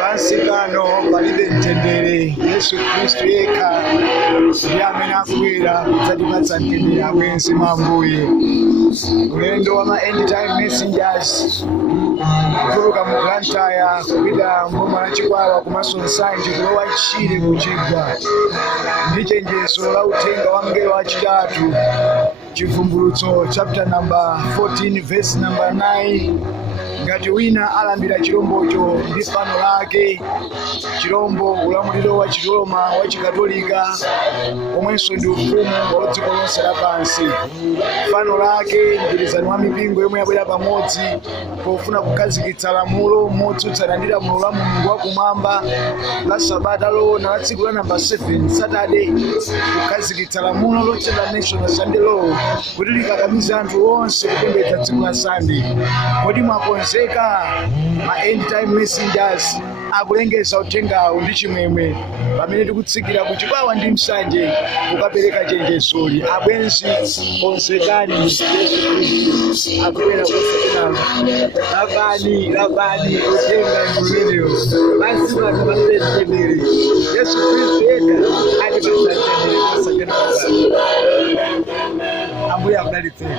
pansi pano palibe mtendere. Yesu Kristu yekha ndiye amene akubwera kudzatipatsa mtendere abwenzi mwa Ambuye. Ulendo wa ma end time messengers kutuluka mu Blantyre kupita mboma la Chikwawa komanso Nsanje kulowa Chire ku Chigwa ndi chenjezo la uthenga wa mngelo wachitatu, chivumbulutso chapter number 14 verse number 9. Ngati wina alambira chirombocho ndi fano lake, chirombo ulamuliro wa Chiroma wa Chikatolika omwenso ndi ufumu wa dziko lonse lapansi. Fano lake mgwirizano wa mipingo yomwe yabwera pamodzi pofuna kukhazikitsa lamulo motsutsana ndi lamulo la Mulungu wakumwamba la Sabata lona la tsiku la namba 7 Saturday, kukhazikitsa lamulo lotchedwa National Sunday Law kuti likakamize anthu onse kupembedza tsiku la Sunday. Kodi mwakonzeka? Ma end time messengers akulengeza uthengawo ndi chimwemwe pamene tikutsikira ku Chikwawa ndi Nsanje kukapereka chenjezoli. Abwenzi konzekani, Yesu Kristu akubwera kusatinalo. Lavani uthenga mbuleyo basi vanhu vapemberere. Yesu Kristu yekha atipatsa mtendere. Ambuye akudalitseni.